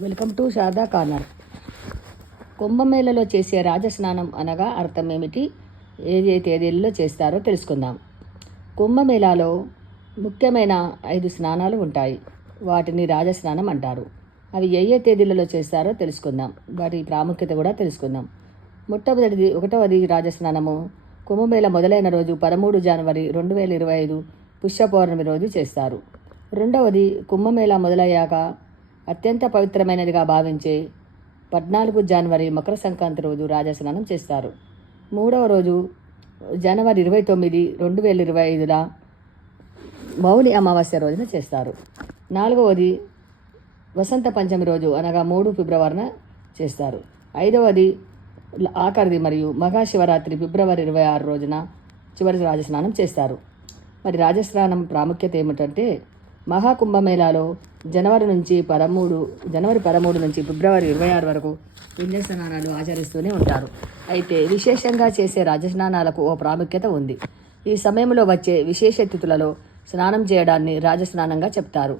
Welcome to Sharada corner. కుంభమేళలో చేసే రాజస్నానం అనగా అర్థం ఏమిటి ఏ ఏ తేదీల్లో చేస్తారో తెలుసుకుందాం. కుంభమేళాలో ముఖ్యమైన ఐదు స్నానాలు ఉంటాయి. వాటిని రాజస్నానం అంటారు. అవి ఏ ఏ తేదీలలో చేస్తారో తెలుసుకుందాం. వాటి ప్రాముఖ్యత కూడా తెలుసుకుందాం. మొట్టమొదటిది ఒకటవది రాజస్నానము. కుంభమేళ మొదలైన రోజు పదమూడు జనవరి రెండు వేల ఇరవై ఐదు పుష్య పౌర్ణమి రోజు చేస్తారు. రెండవది కుంభమేళ మొదలయ్యాక అత్యంత పవిత్రమైనదిగా భావించే పద్నాలుగు జనవరి మకర సంక్రాంతి రోజు రాజస్నానం చేస్తారు. మూడవ రోజు జనవరి ఇరవై తొమ్మిది రెండు వేల ఇరవై ఐదున మౌని అమావాస్య రోజున చేస్తారు. నాలుగవది వసంత పంచమి రోజు అనగా మూడు ఫిబ్రవరిన చేస్తారు. ఐదవది ఆఖరిది మరియు మహాశివరాత్రి ఫిబ్రవరి ఇరవై ఆరు రోజున చివరి రాజస్నానం చేస్తారు. మరి రాజస్నానం ప్రాముఖ్యత ఏమిటంటే మహాకుంభమేళాలో జనవరి నుంచి పదమూడు జనవరి పదమూడు నుంచి ఫిబ్రవరి ఇరవై ఆరు వరకు పుణ్య స్నానాలు ఆచరిస్తూనే ఉంటారు. అయితే విశేషంగా చేసే రాజస్నానాలకు ఓ ప్రాముఖ్యత ఉంది. ఈ సమయంలో వచ్చే విశేష తిథులలో స్నానం చేయడాన్ని రాజస్నానంగా చెప్తారు.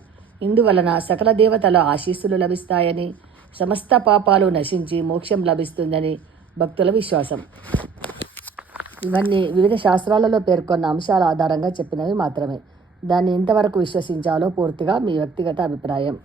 ఇందువలన సకల దేవతల ఆశీస్సులు లభిస్తాయని సమస్త పాపాలు నశించి మోక్షం లభిస్తుందని భక్తుల విశ్వాసం. ఇవన్నీ వివిధ శాస్త్రాలలో పేర్కొన్న అంశాల ఆధారంగా చెప్పినవి మాత్రమే. దాన్ని ఎంతవరకు విశ్వసించాలో పూర్తిగా మీ వ్యక్తిగత అభిప్రాయం.